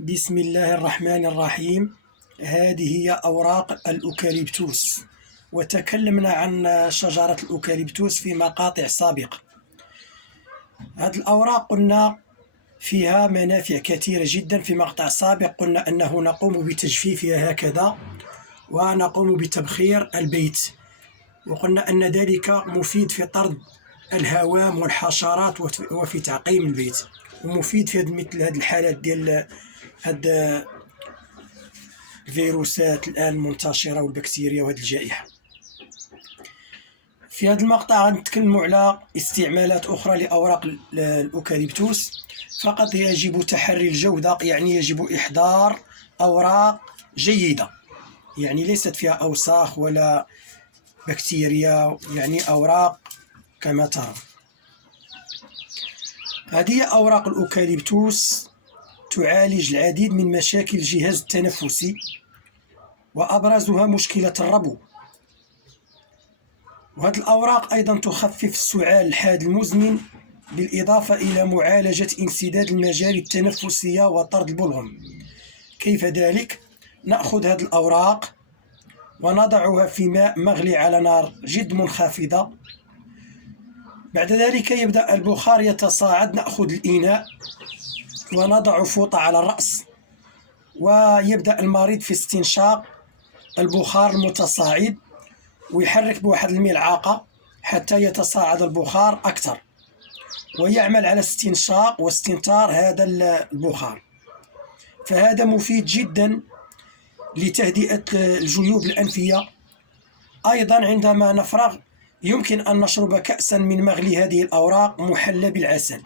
بسم الله الرحمن الرحيم. هذه هي أوراق الأوكاليبتوس، وتكلمنا عن شجرة الأوكاليبتوس في مقاطع سابقة. هذه الأوراق قلنا فيها منافع كثيرة جدا. في مقطع سابق قلنا أنه نقوم بتجفيفها هكذا ونقوم بتبخير البيت، وقلنا أن ذلك مفيد في طرد الهوام والحشرات وفي تعقيم البيت، ومفيد في مثل هذه الحالات ديال هاد الفيروسات الآن المنتشرة والبكتيريا وهذه الجائحة. في هذا المقطع غنتكلموا على استعمالات أخرى لأوراق الأوكاليبتوس. فقط يجب تحري الجودة، يعني يجب إحضار أوراق جيدة، يعني ليست فيها أوساخ ولا بكتيريا، يعني أوراق كما ترى. هذه أوراق الأوكاليبتوس تعالج العديد من مشاكل الجهاز التنفسي، وأبرزها مشكلة الربو. وهذه الأوراق أيضا تخفف السعال الحاد المزمن، بالإضافة إلى معالجة انسداد المجاري التنفسية وطرد البلغم. كيف ذلك؟ نأخذ هذه الأوراق ونضعها في ماء مغلي على نار جد منخفضة. بعد ذلك يبدأ البخار يتصاعد. نأخذ الإناء ونضع فوطة على الرأس، ويبدأ المريض في استنشاق البخار المتصاعد، ويحرك بواحد الملعقة حتى يتصاعد البخار أكثر، ويعمل على استنشاق واستنثار هذا البخار. فهذا مفيد جدا لتهدئة الجيوب الأنفية. أيضا عندما نفرغ يمكن أن نشرب كأسا من مغلي هذه الأوراق محلى بالعسل.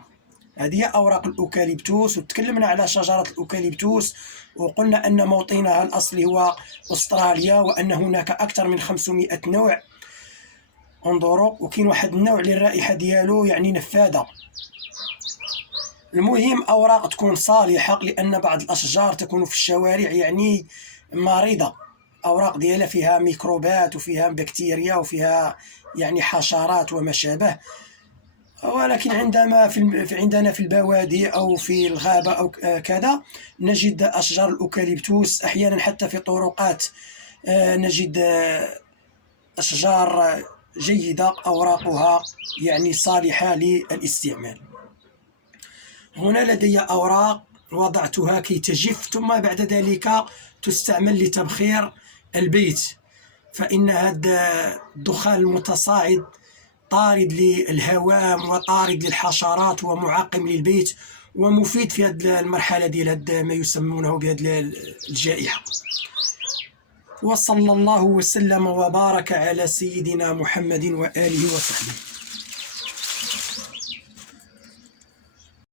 هذه أوراق الأوكاليبتوس، وتكلمنا على شجرة الأوكاليبتوس وقلنا أن موطنها الأصلي هو أستراليا، وأن هناك أكثر من 500 نوع. انظروا، وكاين واحد النوع للرائحة ديالو يعني نفاذة. المهم أوراق تكون صالحة، لأن بعض الأشجار تكون في الشوارع يعني مريضة، أوراق ديالها فيها ميكروبات وفيها بكتيريا وفيها يعني حشرات وما شابه. ولكن عندنا في البوادي أو في الغابة أو كذا نجد أشجار الأوكاليبتوس. أحيانا حتى في طرقات نجد أشجار جيدة أوراقها يعني صالحة للاستعمال. هنا لدي أوراق وضعتها كي تجف، ثم بعد ذلك تستعمل لتبخير البيت، فإن هذا الدخان المتصاعد طارد للهوام وطارد للحشرات ومعقم للبيت، ومفيد في هذه المرحلة ديال ما يسمونه بهذه الجائحة. وصلى الله وسلم وبارك على سيدنا محمد وآله وصحبه.